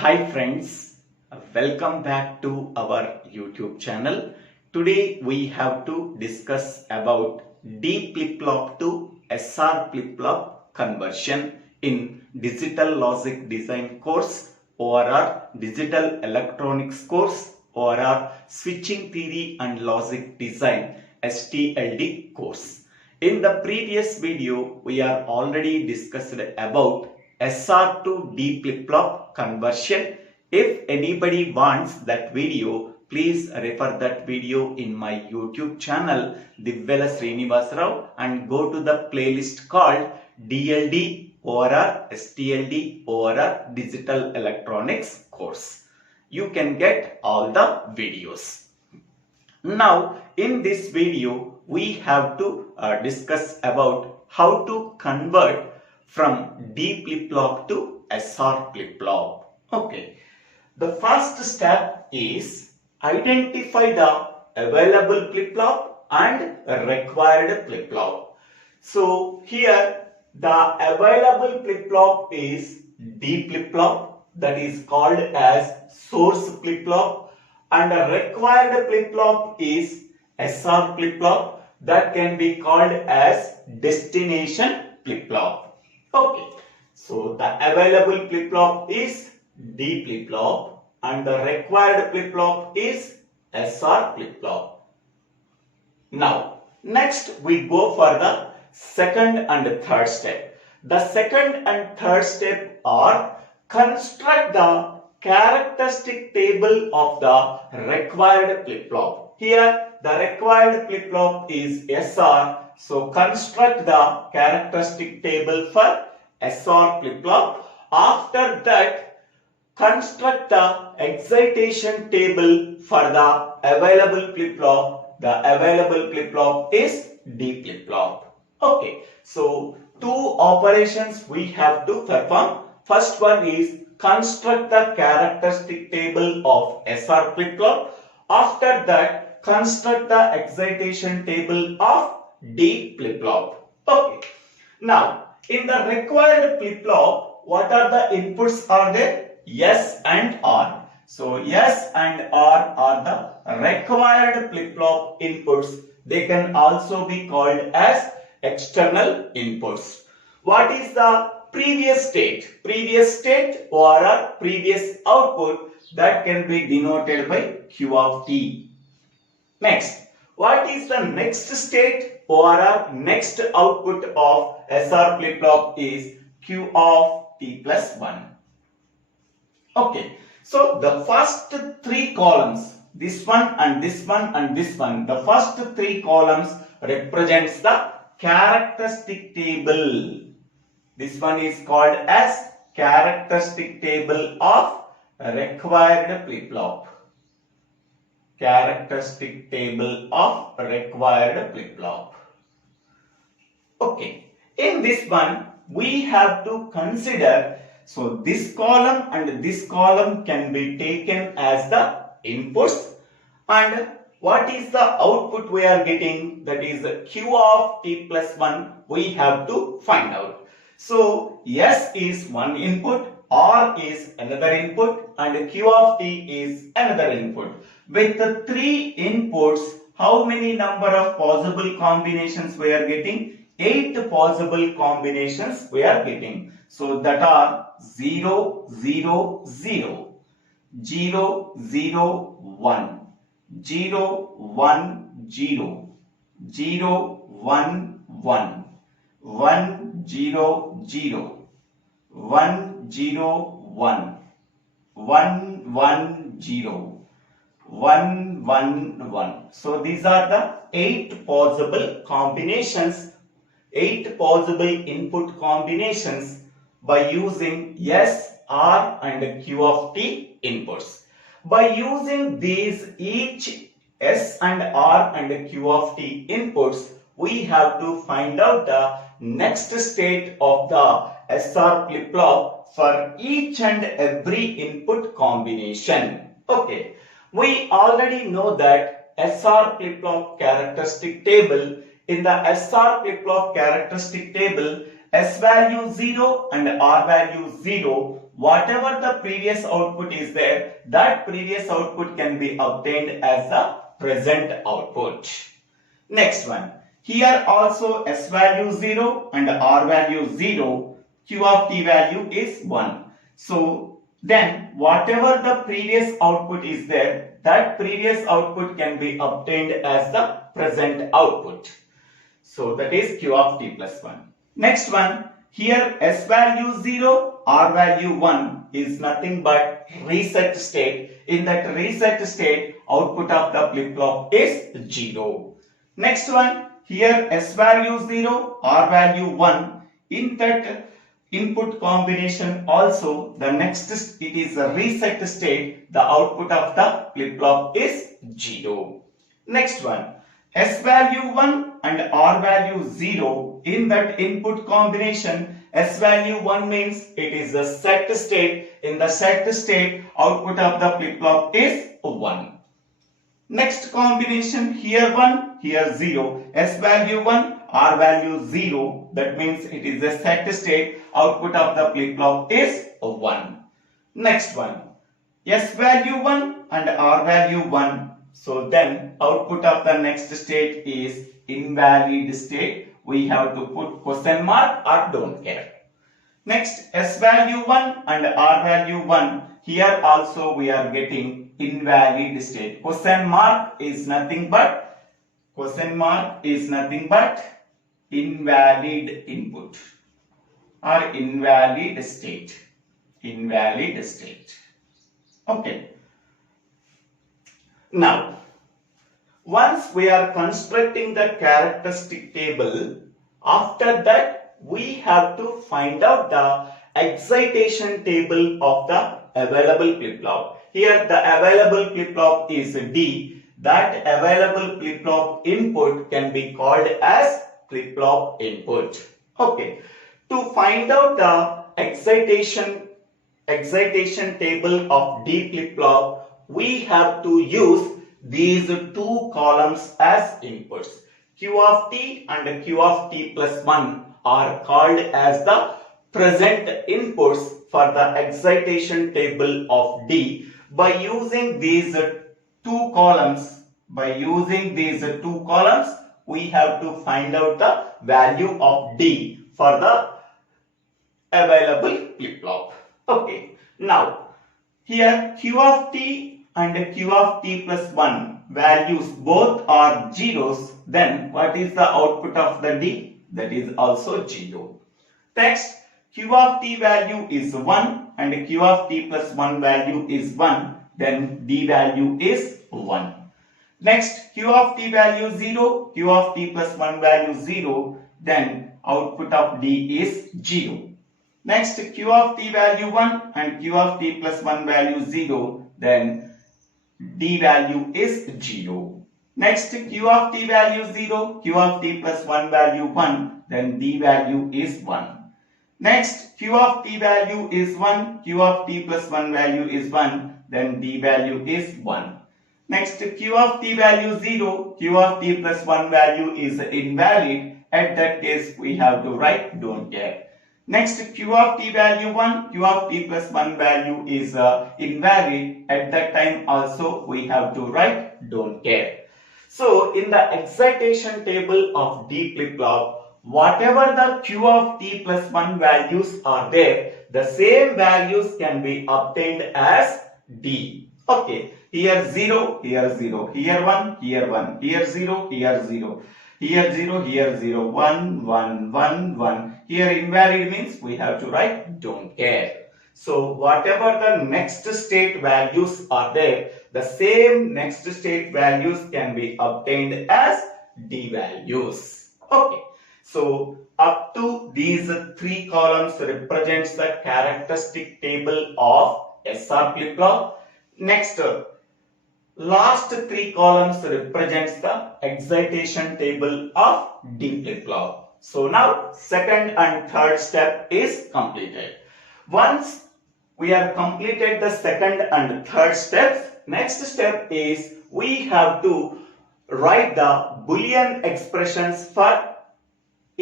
Hi friends, welcome back to our YouTube channel. Today we have to discuss about D flip-flop to SR flip-flop conversion in Digital Logic Design course or our Digital Electronics course or our Switching Theory and Logic Design STLD course. In the previous video, we are already discussed about SR to D flip-flop conversion. If anybody wants that video, please refer that video in my YouTube channel SRINIVASA and go to the playlist called DLD or STLD or Digital Electronics course. You can get all the videos. Now in this video we have to discuss about how to convert from D flip-flop to SR flip-flop. Okay. The first step is identify the available flip-flop and required flip-flop. So here the available flip-flop is D flip-flop, that is called as source flip-flop, and the required flip-flop is SR flip-flop, that can be called as destination flip-flop. Okay, so the available flip-flop is D flip-flop and the required flip-flop is SR flip-flop. Now, next we go for the second and third step. The second and third step are construct the characteristic table of the required flip-flop. Here the required flip-flop is SR, so construct the characteristic table for SR flip-flop. After that, construct the excitation table for the available flip-flop. The available flip-flop is D flip-flop. Okay, so two operations we have to perform. First one is construct the characteristic table of SR flip-flop. After that, construct the excitation table of D flip-flop. Okay. Now, in the required flip-flop, what are the inputs are there? S and R. So, S and R are the required flip-flop inputs. They can also be called as external inputs. What is the previous state? Previous state or previous output, that can be denoted by Q of T. Next, what is the next state or next output of SR flip-flop is Q of T plus 1. Okay, so the first three columns, this one and this one and this one, the first three columns represents the characteristic table. This one is called as characteristic table of required flip-flop. Characteristic table of required flip-flop. Okay, in this one we have to consider, so this column and this column can be taken as the inputs, and what is the output we are getting, that is Q of T plus 1, we have to find out. So S is one input, R is another input and Q of T is another input. With the three inputs, how many number of possible combinations we are getting? 8 possible combinations we are getting. So that are 0, 0, 0, 0, 0, 1, 0, 1, 0, 0, 1, 1, 1, 0, 0, 1, 0, 1, 1, 1, 0, 1, 1, 1. So these are the 8 possible combinations, 8 possible input combinations by using S, R and Q of T inputs. By using these each S and R and Q of T inputs, we have to find out the next state of the SR flip-flop for each and every input combination. Okay, we already know that SR flip-flop characteristic table. In the SR flip-flop characteristic table, S value 0 and R value 0, whatever the previous output is there, that previous output can be obtained as the present output. Next one, here also S value 0 and R value 0, Q of t value is 1. So then whatever the previous output is there, that previous output can be obtained as the present output. So that is Q of t plus 1. Next one, here S value 0, R value 1 is nothing but reset state. In that reset state, output of the flip-flop is 0. Next one, here S value 0, R value 1. In that input combination also, the next it is a reset state. The output of the flip-flop is 0. Next one, S value 1 and R value 0. In that input combination, S value 1 means it is a set state. In the set state, output of the flip-flop is 1. Next combination, here 1, here 0. S value 1, R value 0. That means it is a set state. Output of the flip-flop is 1. Next one, S value 1 and R value 1. So then output of the next state is invalid state. We have to put question mark or don't care. Next, S value 1 and R value 1. Here also we are getting invalid state. Question mark is nothing but invalid input or invalid state. Okay. Now, once we are constructing the characteristic table, after that we have to find out the excitation table of the available flip-flop. Here the available flip-flop is D. That available flip-flop input can be called as flip-flop input. Okay. To find out the excitation table of D flip-flop, we have to use these two columns as inputs. Q of t and Q of t plus 1 are called as the present inputs for the excitation table of D. By using these two columns, we have to find out the value of D for the available flip-flop. Okay. Now, here Q of t and Q of t plus 1 values both are zeros, then what is the output of the D? That is also 0. Next, Q of t value is 1 and Q of t plus 1 value is 1, then D value is 1. Next, Q of t value 0, Q of t plus 1 value 0, then output of D is 0. Next, Q of t value 1 and Q of t plus 1 value 0, then D value is 0. Next, Q of t value 0, Q of t plus 1 value 1, then D value is 1. Next, Q of t value is 1, Q of t plus 1 value is 1, then D value is 1. Next, Q of t value 0, Q of t plus 1 value is invalid. At that case, we have to write don't care. Next, Q of t value 1, Q of t plus 1 value is invalid. At that time also we have to write don't care. So, in the excitation table of D flip-flop, whatever the Q of t plus 1 values are there, the same values can be obtained as D. Okay, here 0, here 0, here 1, here 1, here 0, here 0. Here 0, here 0, 1, 1, 1, 1. Here invalid means we have to write don't care. So whatever the next state values are there, the same next state values can be obtained as D values. Okay. So up to these three columns represents the characteristic table of SR flip-flop. Next, last three columns represents the excitation table of D flip-flop. So now second and third step is completed. Once we have completed the second and third steps, next step is we have to write the Boolean expressions for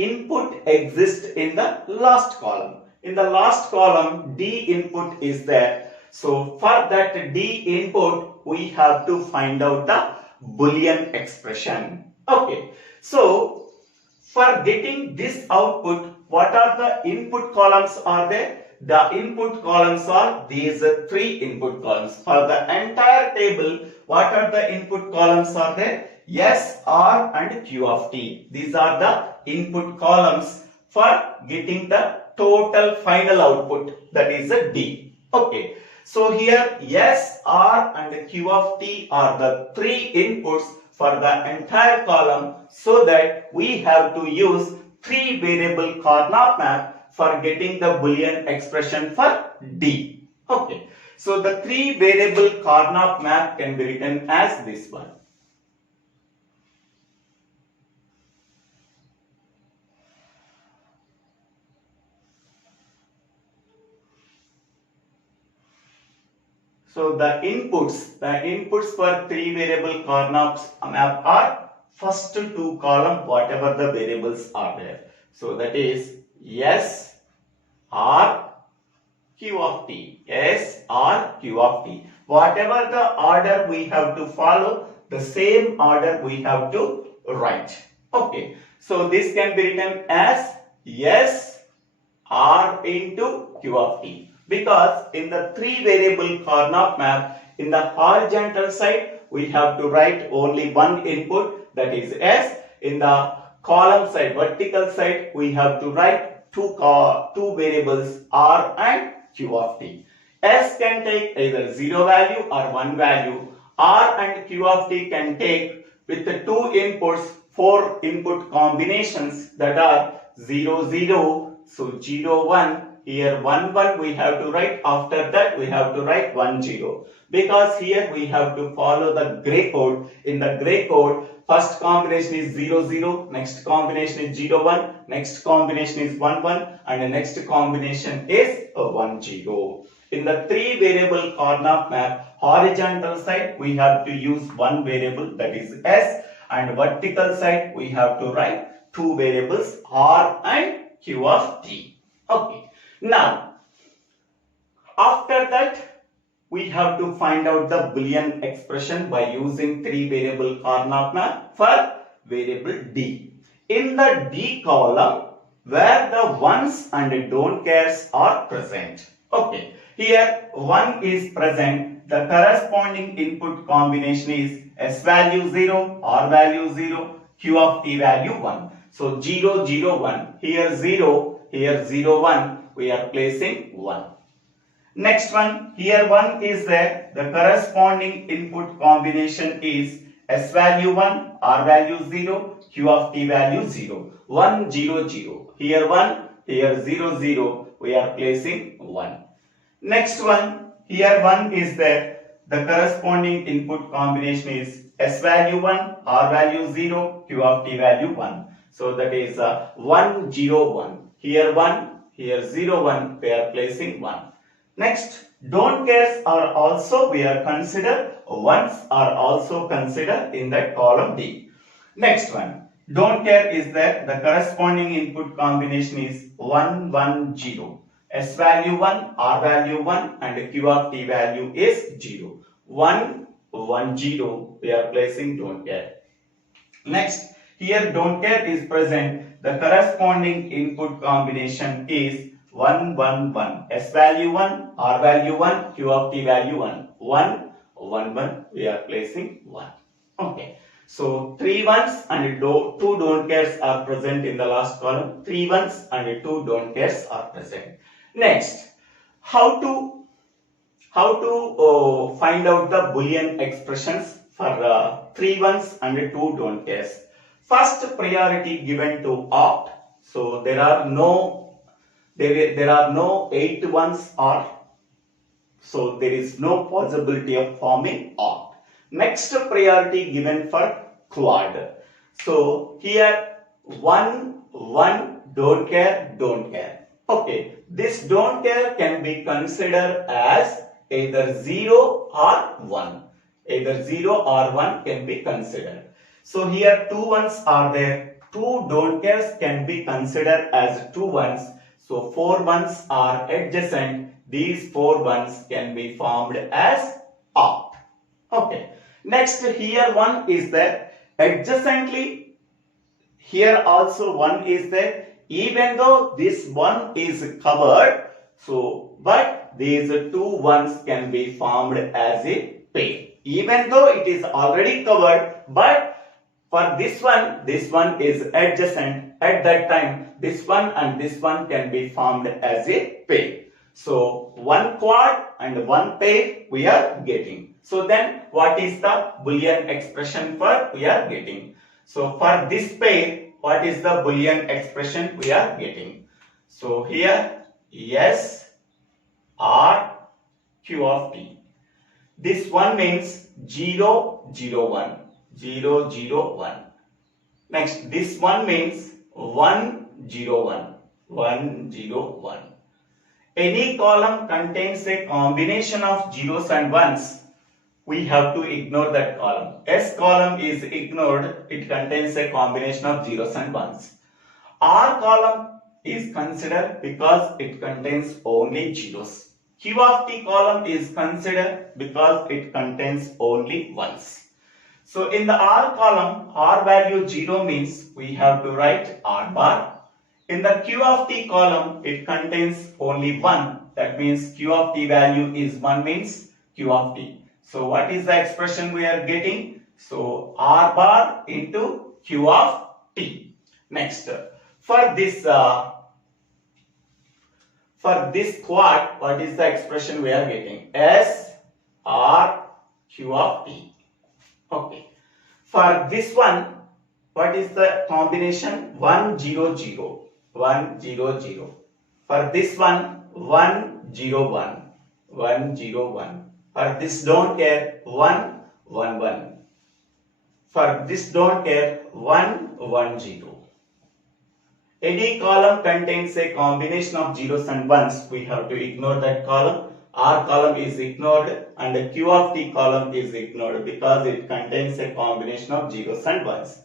input exists in the last column. In the last column, D input is there. So for that D input, we have to find out the Boolean expression. Okay. So for getting this output, what are the input columns are there? The input columns are these three input columns. For the entire table, what are the input columns are there? S, R and Q of T. These are the input columns for getting the total final output, that is a D. Okay. So here S, R and Q of T are the three inputs for the entire column, so that we have to use three variable Karnaugh map for getting the Boolean expression for D. Okay. So the three variable Karnaugh map can be written as this one. So the inputs for three variable Karnaugh map are first two column, whatever the variables are there. So that is S, R, Q of T. S, R, Q of T. Whatever the order we have to follow, the same order we have to write. Okay. So this can be written as S, R into Q of T. Because in the three variable Karnaugh map, in the horizontal side, we have to write only one input, that is S. In the column side, vertical side, we have to write two variables R and Q of T. S can take either 0 value or 1 value. R and Q of T can take with the two inputs, 4 input combinations, that are 0, 0, so 0, 1. Here 1, 1 we have to write, after that we have to write 1, 0. Because here we have to follow the gray code. In the gray code, first combination is 0, 0, next combination is 0, 1, next combination is 1, 1 and the next combination is 1, 0. In the three variable Karnaugh map, horizontal side we have to use one variable, that is S, and vertical side we have to write two variables R and Q of T. Okay. Now, after that, we have to find out the Boolean expression by using three variable Karnaugh map for variable D. In the D column, where the ones and don't cares are present. Okay, here 1 is present, the corresponding input combination is S value 0, R value 0, Q of T value 1. So 0, 0, 1, here 0, here 0, 1. We are placing 1. Next one, here 1 is there, the corresponding input combination is S value 1, R value 0, Q of T value 0. 1, 0, 0. Here 1, here 0, 0. We are placing 1. Next one, here 1 is there, the corresponding input combination is S value 1, R value 0, Q of T value 1. So that is 1, 0, 1. Here 1. Here 0, 1, we are placing 1. Next, don't cares are also we are considered, ones are also considered in that column D. Next one, don't care is there, the corresponding input combination is 1, 1, 0. S value 1, R value 1 and Q of T value is 0. 1, 1, 0, we are placing don't care. Next, here don't care is present. The corresponding input combination is 1, 1, 1. S value 1, R value 1, Q of T value 1. 1, 1, 1. We are placing 1. Okay. So 3 ones and 2 don't cares are present in the last column. 3 ones and 2 don't cares are present. Next, how to find out the Boolean expressions for 3 ones and 2 don't cares. First priority given to opt. So there are no 8 ones or so there is no possibility of forming opt. Next priority given for quad. So here 1, 1, don't care, don't care. Okay, this don't care can be considered as either 0 or 1. Either 0 or 1 can be considered. So here 2 ones are there. two don't cares can be considered as two ones. So 4 ones are adjacent. These 4 ones can be formed as opt. Okay. Next, here one is there. Adjacently, here also one is there. Even though this one is covered, so but these two ones can be formed as a pair. Even though it is already covered, but for this one is adjacent. At that time, this one and this one can be formed as a pair. So one quad and one pair we are getting. So then what is the Boolean expression for we are getting? So for this pair, what is the Boolean expression we are getting? So here S R Q of T. This one means 0, 0, 1. 0, 0, 1. Next, this one means 1, 0, 1. 1, 0, 1. Any column contains a combination of zeros and ones. We have to ignore that column. S column is ignored. It contains a combination of zeros and ones. R column is considered because it contains only zeros. Q of T column is considered because it contains only ones. So in the R column, R value 0 means we have to write R bar. In the Q of T column, it contains only 1. That means Q of T value is 1 means Q of T. So what is the expression we are getting? So R bar into Q of T. Next, for this quad, what is the expression we are getting? S R Q of T. Okay. For this one, what is the combination? 1, 0, 0. 1, 0, 0. For this one, 1, 0, 1. 1, 0, 1. For this don't care, 1, 1, 1. For this don't care, 1, 1, 0. Any column contains a combination of zeros and ones. We have to ignore that column. R column is ignored and the Q of T column is ignored because it contains a combination of zeros and ones.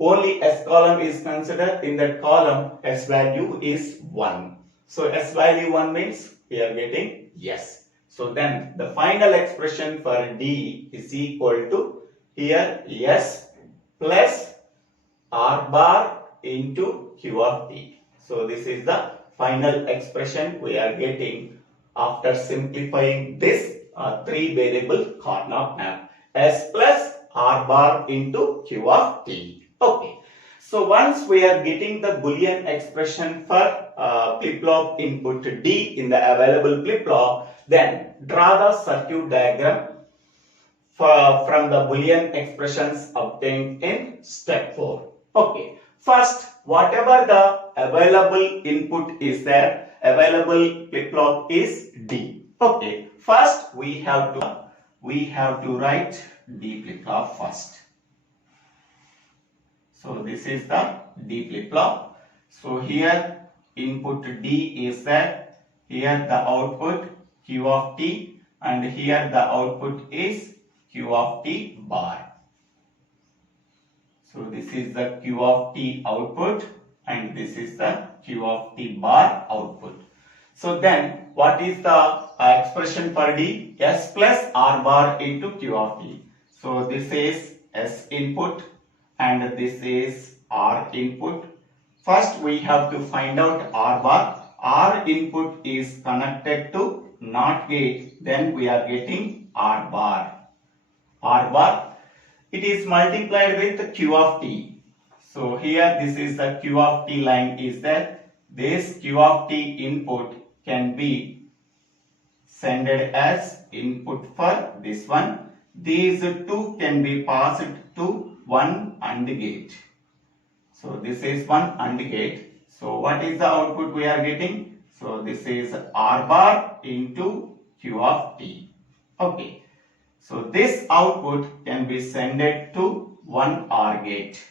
Only S column is considered. In that column, S value is 1. So S value 1 means we are getting yes. So then the final expression for D is equal to here S plus R bar into Q of T. So this is the final expression we are getting after simplifying this 3 variable Karnaugh map. S plus R bar into Q of T. Okay. So once we are getting the Boolean expression for flip-flop input D in the available flip-flop, then draw the circuit diagram from the Boolean expressions obtained in step 4. Okay. First, whatever the available input is there, available flip-flop is D. Okay. First, we have to write D flip-flop first. So this is the D flip-flop. So here input D is there. Here the output Q of T, and here the output is Q of T bar. So this is the Q of T output and this is the Q of T bar output. So then what is the expression for D? S plus R bar into Q of T. So this is S input and this is R input. First we have to find out R bar. R input is connected to NOT gate, then we are getting R bar. R bar, it is multiplied with Q of T. So here this is the Q of T line is there. This Q of T input can be sent as input for this one. These two can be passed to one AND gate. So this is one AND gate. So what is the output we are getting? So this is R bar into Q of T. Okay. So this output can be sent to one OR gate.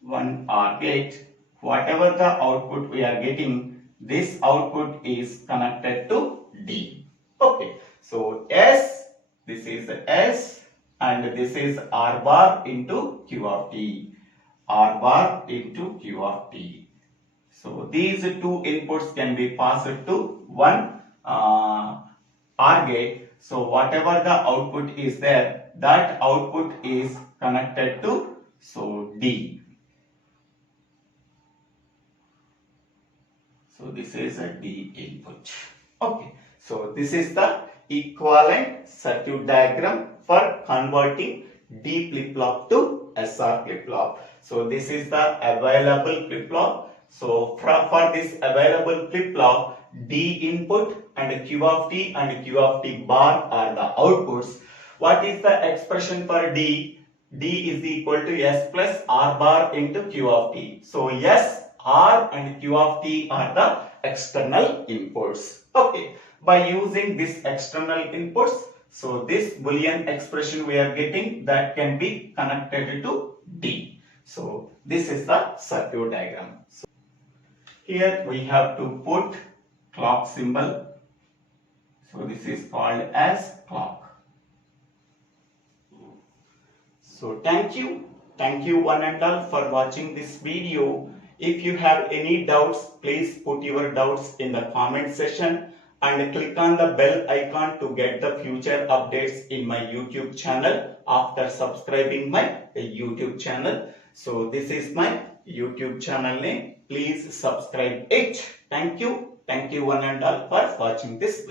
One OR gate. Whatever the output we are getting, this output is connected to D. Okay, so S, this is S, and this is R bar into Q of T. R bar into Q of T. So these two inputs can be passed to one OR gate. So whatever the output is there, that output is connected to D. So this is a D input. Okay. So this is the equivalent circuit diagram for converting D flip-flop to SR flip-flop. So this is the available flip-flop. So for this available flip-flop, D input and Q of T and Q of T bar are the outputs. What is the expression for D? D is equal to S plus R bar into Q of T. So S, R and Q of T are the external inputs. Okay. By using this external inputs, so this Boolean expression we are getting, that can be connected to D. So this is the circuit diagram. So here we have to put clock symbol. So this is called as clock. So thank you one and all for watching this video. If you have any doubts, please put your doubts in the comment section and click on the bell icon to get the future updates in my YouTube channel after subscribing my YouTube channel. So this is my YouTube channel name. Please subscribe it. Thank you one and all for watching this video.